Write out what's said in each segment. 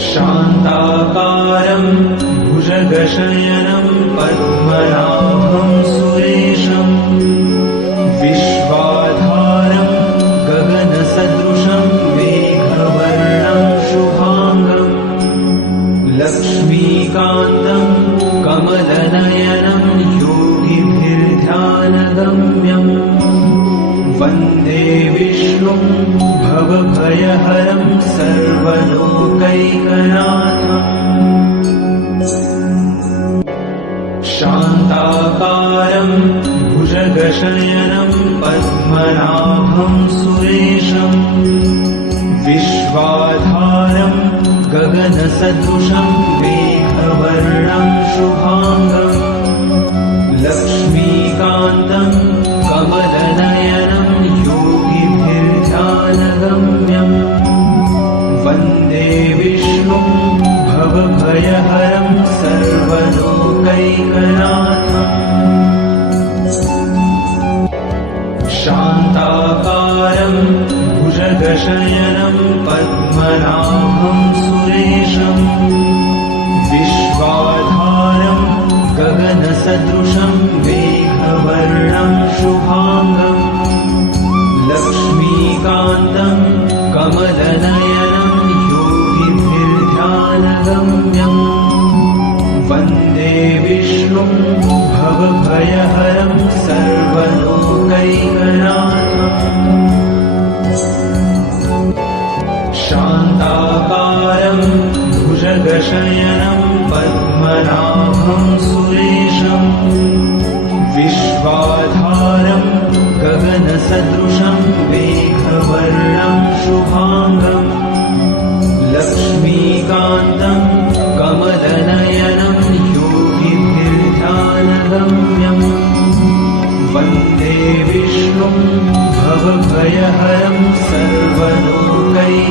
शान्ताकारं भुजगशयनं पद्मनाभं सुरेशं विश्वाधारं गगनसदृशं मेघवर्णं शुभाङ्गं लक्ष्मीकान्तं कमलनयनं योगिभिर्ध्यानगम्यं वन्दे विष्णुं भवभयहरं सर्वलोकैकनाथम् शान्ताकारं भुजगशयनं पद्मनाभं सुरेशं विश्वाधारं गगनसदृशं मेघवर्णं शुभाङ्गं लक्ष्मीकान्तं कमलनयनं योगिभिर्ध्यानगम्यं वन्दे विष्णुं भवभयहरं सर्वलोकैकनाथम् शान्ताकारं भुजगशयनं पद्मनाभं सुरेशं विश्वाधारं गगनसदृशं मेघवर्णं शुभाङ्गं लक्ष्मीकान्तं कमलनयनं योगिभिर्ध्यानगम्यं वन्दे विष्णुं भवभयहरं सर्वलोकैकनाथम् शान्ताकारं भुजगशयनं पद्मनाभं सुरेशं विश्वाधारं गगनसदृशं मेघवर्णं शुभाङ्गं लक्ष्मीकान्तं कमलनयनं योगिभिर्ध्यानगम्यं वन्दे विष्णुं भवभयहरं सर्वलोकैकनाथम्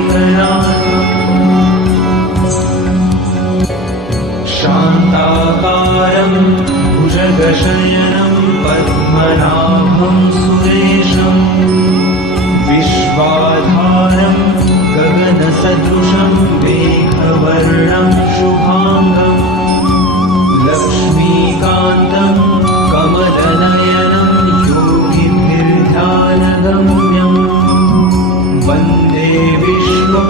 शान्ताकारं भुजगशयनं पद्मनाभं सुरेशं विश्वाधारं गगनसदृशं मेघवर्णं शुभाङ्गं लक्ष्मीकान्तं कमलनयनं योगिभिर्ध्यानगम्यं वन्दे विष्णुं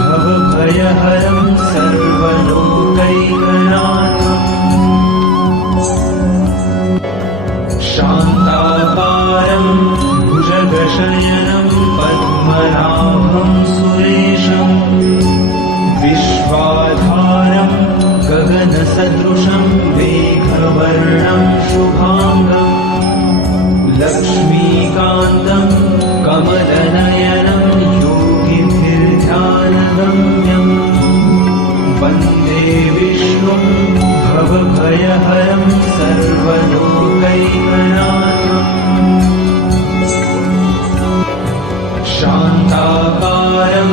भवभयहरं सर्वलोकैकनाथम् शान्ताकारं भुजगशयनं पद्मनाभं सुरेशं विश्वाधारं गगनसदृशं मेघवर्णं शुभाङ्गं लक्ष्मीकान्तं कमलनयनं योगिभिर्ध्यानगम्यं वन्दे विष्णुं भवभयहरं सर्वलोकैकनाथम् शान्ताकारं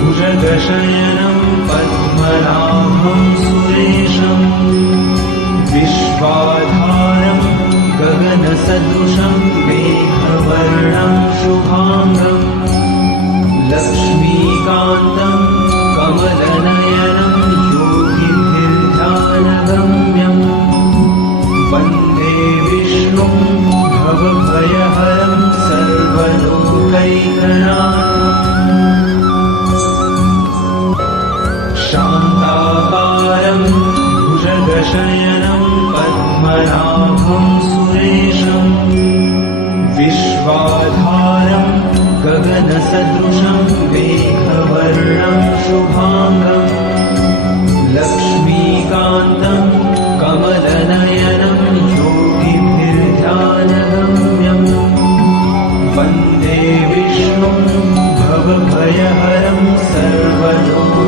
भुजगशयनं पद्मनाभं सुरेशं विश्वाधारं गगनसदृशं मेघवर्णं शुभाङ्गं लक्ष्मीकान्तं कमलनयनं योगिभिर्ध्यानगम्यं वन्दे विष्णुं भवभयहरं सर्वलोकैकनाथम् शान्ताकारं भुजगशयनं पद्मनाभं सुरेशं विश्वाधारं गगनसदृशं मेघवर्णं शुभाङ्गं लक्ष्मीकान्तं कमलनयनं योगिभिर्ध्यानगम्यं वन्दे विष्णुं भवभयहरं सर्वलोकैकनाथम्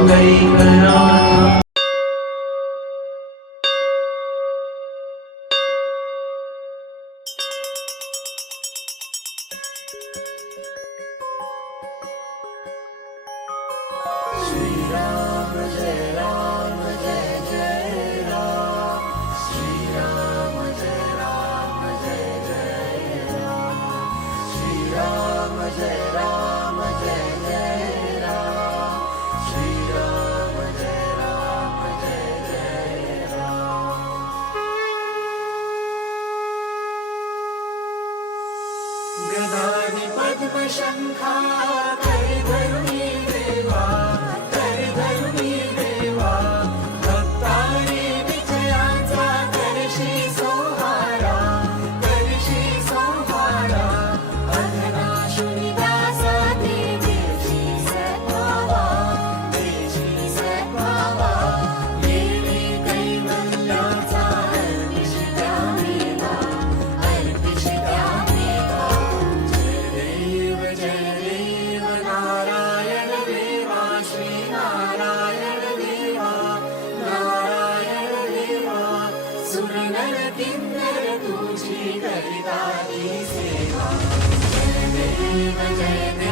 देव जय देव